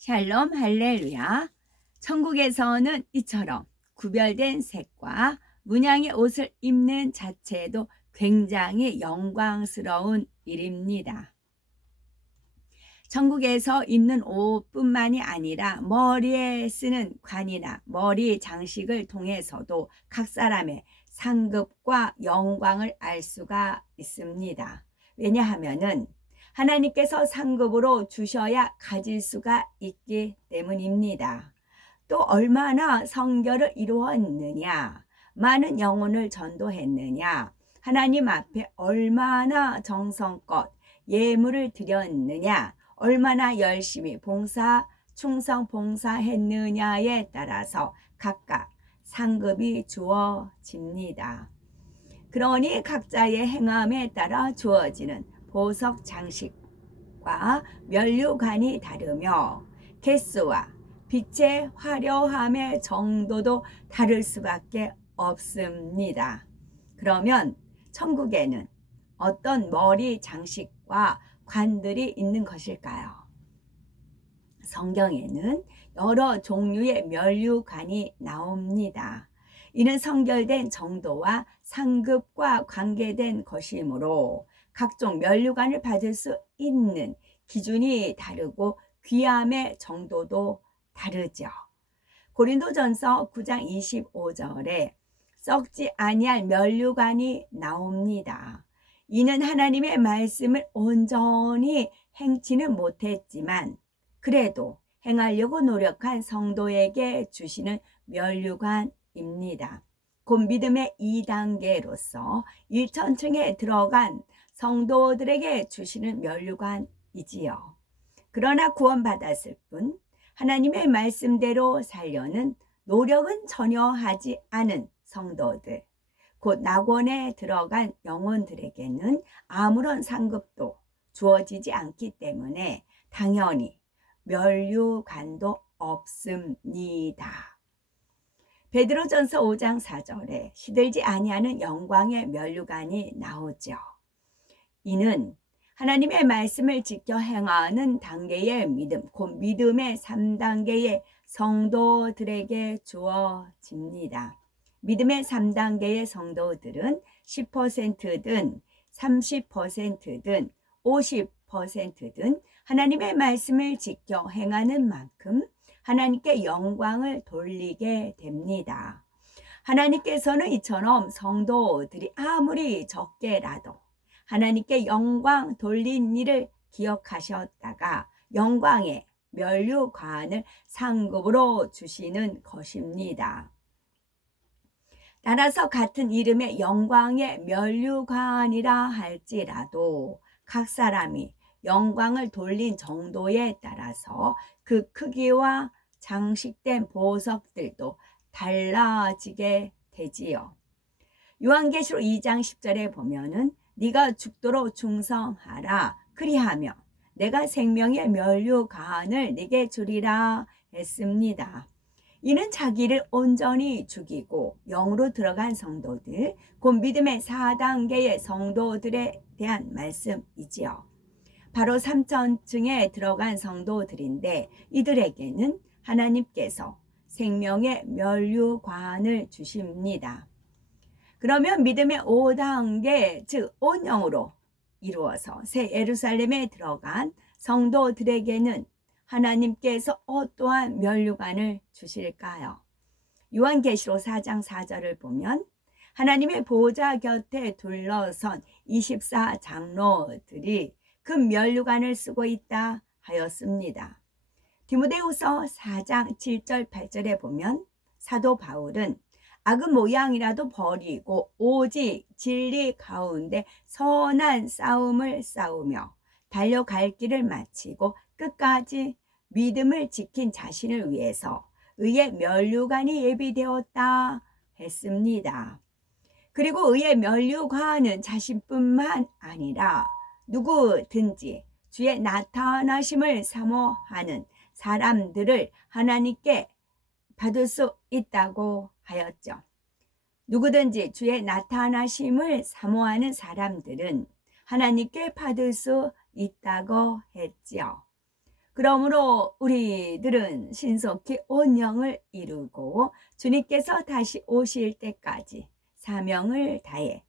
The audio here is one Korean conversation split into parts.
샬롬 할렐루야. 천국에서는 이처럼 구별된 색과 문양의 옷을 입는 자체도 굉장히 영광스러운 일입니다. 천국에서 입는 옷뿐만이 아니라 머리에 쓰는 관이나 머리 장식을 통해서도 각 사람의 상급과 영광을 알 수가 있습니다. 왜냐하면은 하나님께서 상급으로 주셔야 가질 수가 있기 때문입니다. 또 얼마나 성결을 이루었느냐, 많은 영혼을 전도했느냐, 하나님 앞에 얼마나 정성껏 예물을 드렸느냐, 얼마나 열심히 충성 봉사했느냐에 따라서 각각 상급이 주어집니다. 그러니 각자의 행함에 따라 주어지는 보석 장식과 면류관이 다르며 개수와 빛의 화려함의 정도도 다를 수밖에 없습니다. 그러면 천국에는 어떤 머리 장식과 관들이 있는 것일까요? 성경에는 여러 종류의 면류관이 나옵니다. 이는 성결된 정도와 상급과 관계된 것이므로 각종 면류관을 받을 수 있는 기준이 다르고 귀함의 정도도 다르죠. 고린도전서 9장 25절에 썩지 아니할 면류관이 나옵니다. 이는 하나님의 말씀을 온전히 행치는 못했지만 그래도 행하려고 노력한 성도에게 주시는 면류관입니다. 곧 믿음의 2단계로서 1천층에 들어간 성도들에게 주시는 면류관이지요. 그러나 구원받았을 뿐 하나님의 말씀대로 살려는 노력은 전혀 하지 않은 성도들, 곧 낙원에 들어간 영혼들에게는 아무런 상급도 주어지지 않기 때문에 당연히 면류관도 없습니다. 베드로전서 5장 4절에 시들지 아니하는 영광의 면류관이 나오죠. 이는 하나님의 말씀을 지켜 행하는 단계의 믿음, 곧 믿음의 3단계의 성도들에게 주어집니다. 믿음의 3단계의 성도들은 10%든 30%든 50%든 하나님의 말씀을 지켜 행하는 만큼 하나님께 영광을 돌리게 됩니다. 하나님께서는 이처럼 성도들이 아무리 적게라도 하나님께 영광 돌린 일을 기억하셨다가 영광의 면류관을 상급으로 주시는 것입니다. 따라서 같은 이름의 영광의 면류관이라 할지라도 각 사람이 영광을 돌린 정도에 따라서 그 크기와 장식된 보석들도 달라지게 되지요. 요한계시록 2장 10절에 보면은 네가 죽도록 충성하라 그리하며 내가 생명의 면류관을 네게 주리라 했습니다. 이는 자기를 온전히 죽이고 영으로 들어간 성도들, 곧 믿음의 4단계의 성도들에 대한 말씀이지요. 바로 3천층에 들어간 성도들인데 이들에게는 하나님께서 생명의 면류관을 주십니다. 그러면 믿음의 5단계, 즉 온영으로 이루어서 새 예루살렘에 들어간 성도들에게는 하나님께서 어떠한 면류관을 주실까요? 요한계시록 4장 4절을 보면 하나님의 보좌 곁에 둘러선 24장로들이 그 면류관을 쓰고 있다 하였습니다. 디모데후서 4장 7절 8절에 보면 사도 바울은 악의 모양이라도 버리고 오직 진리 가운데 선한 싸움을 싸우며 달려갈 길을 마치고 끝까지 믿음을 지킨 자신을 위해서 의의 면류관이 예비되었다 했습니다. 그리고 의의 면류관은 자신뿐만 아니라 누구든지 주의 나타나심을 사모하는 사람들을 하나님께 받을 수 있다고 하였죠. 누구든지 주의 나타나심을 사모하는 사람들은 하나님께 받을 수 있다고 했지요. 그러므로 우리들은 신속히 온 영을 이루고 주님께서 다시 오실 때까지 사명을 다해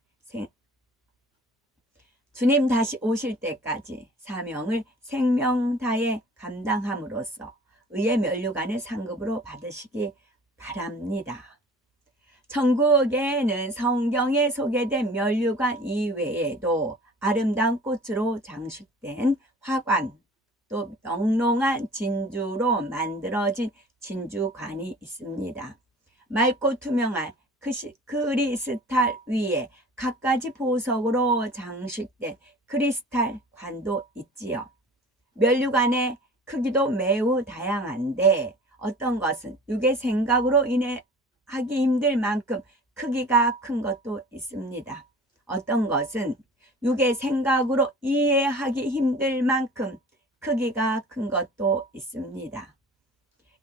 주님 다시 오실 때까지 사명을 생명 다해 감당함으로써 의의 면류관을 상급으로 받으시기 바랍니다. 천국에는 성경에 소개된 면류관 이외에도 아름다운 꽃으로 장식된 화관, 또 영롱한 진주로 만들어진 진주관이 있습니다. 맑고 투명한 크리스탈 위에 갖가지 보석으로 장식된 크리스탈 관도 있지요. 면류관의 크기도 매우 다양한데 어떤 것은 육의 생각으로 인해 하기 힘들 만큼 크기가 큰 것도 있습니다. 어떤 것은 육의 생각으로 이해하기 힘들 만큼 크기가 큰 것도 있습니다.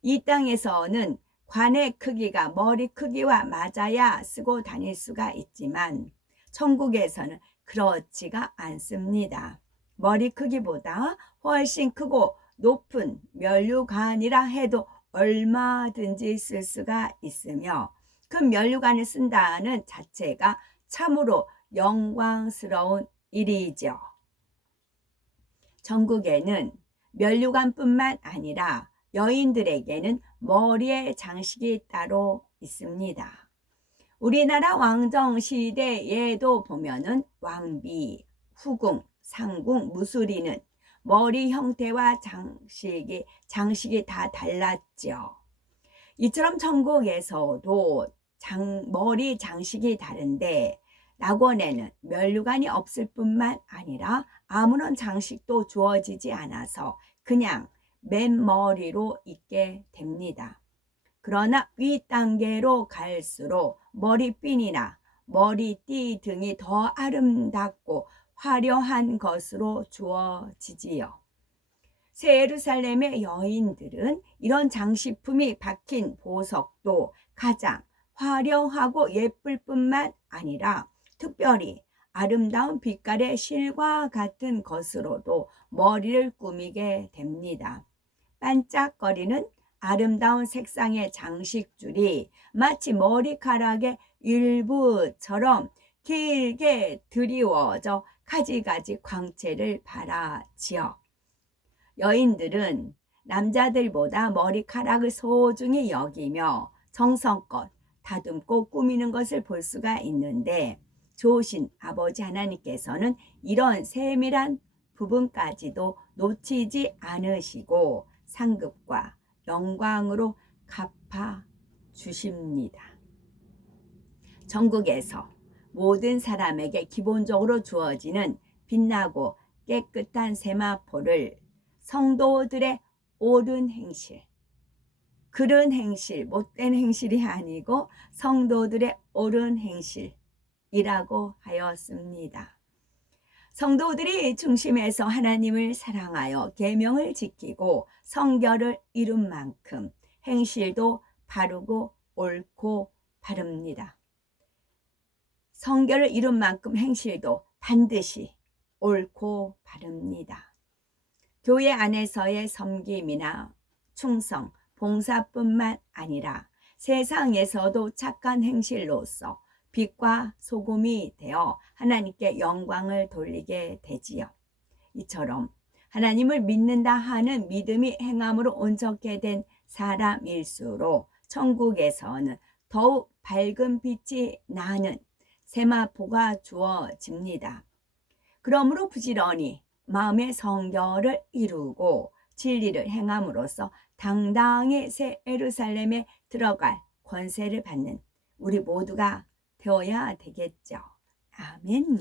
이 땅에서는 관의 크기가 머리 크기와 맞아야 쓰고 다닐 수가 있지만 천국에서는 그렇지가 않습니다. 머리 크기보다 훨씬 크고 높은 면류관이라 해도 얼마든지 쓸 수가 있으며 그 면류관을 쓴다는 자체가 참으로 영광스러운 일이죠. 천국에는 면류관뿐만 아니라 여인들에게는 머리에 장식이 따로 있습니다. 우리나라 왕정 시대에도 보면은 왕비, 후궁, 상궁, 무술인은 머리 형태와 장식이 다 달랐죠. 이처럼 천국에서도 머리 장식이 다른데 낙원에는 면류관이 없을 뿐만 아니라 아무런 장식도 주어지지 않아서 그냥 맨머리로 있게 됩니다. 그러나 윗단계로 갈수록 머리핀이나 머리띠 등이 더 아름답고 화려한 것으로 주어지지요. 새 예루살렘의 여인들은 이런 장식품이 박힌 보석도 가장 화려하고 예쁠 뿐만 아니라 특별히 아름다운 빛깔의 실과 같은 것으로도 머리를 꾸미게 됩니다. 반짝거리는 아름다운 색상의 장식줄이 마치 머리카락의 일부처럼 길게 드리워져 가지가지 광채를 발하지요. 여인들은 남자들보다 머리카락을 소중히 여기며 정성껏 다듬고 꾸미는 것을 볼 수가 있는데 좋으신 아버지 하나님께서는 이런 세밀한 부분까지도 놓치지 않으시고 상급과 영광으로 갚아 주십니다. 천국에서 모든 사람에게 기본적으로 주어지는 빛나고 깨끗한 세마포를 성도들의 옳은 행실, 그른 행실, 못된 행실이 아니고 성도들의 옳은 행실이라고 하였습니다. 성도들이 중심에서 하나님을 사랑하여 계명을 지키고 성결을 이룬 만큼 행실도 바르고 옳고 바릅니다. 성결을 이룬 만큼 행실도 반드시 옳고 바릅니다. 교회 안에서의 섬김이나 충성, 봉사뿐만 아니라 세상에서도 착한 행실로서 빛과 소금이 되어 하나님께 영광을 돌리게 되지요. 이처럼 하나님을 믿는다 하는 믿음이 행함으로 온전케 된 사람일수록 천국에서는 더욱 밝은 빛이 나는 세마포가 주어집니다. 그러므로 부지런히 마음의 성결을 이루고 진리를 행함으로써 당당히 새 예루살렘에 들어갈 권세를 받는 우리 모두가 되어야 되겠죠. 아멘.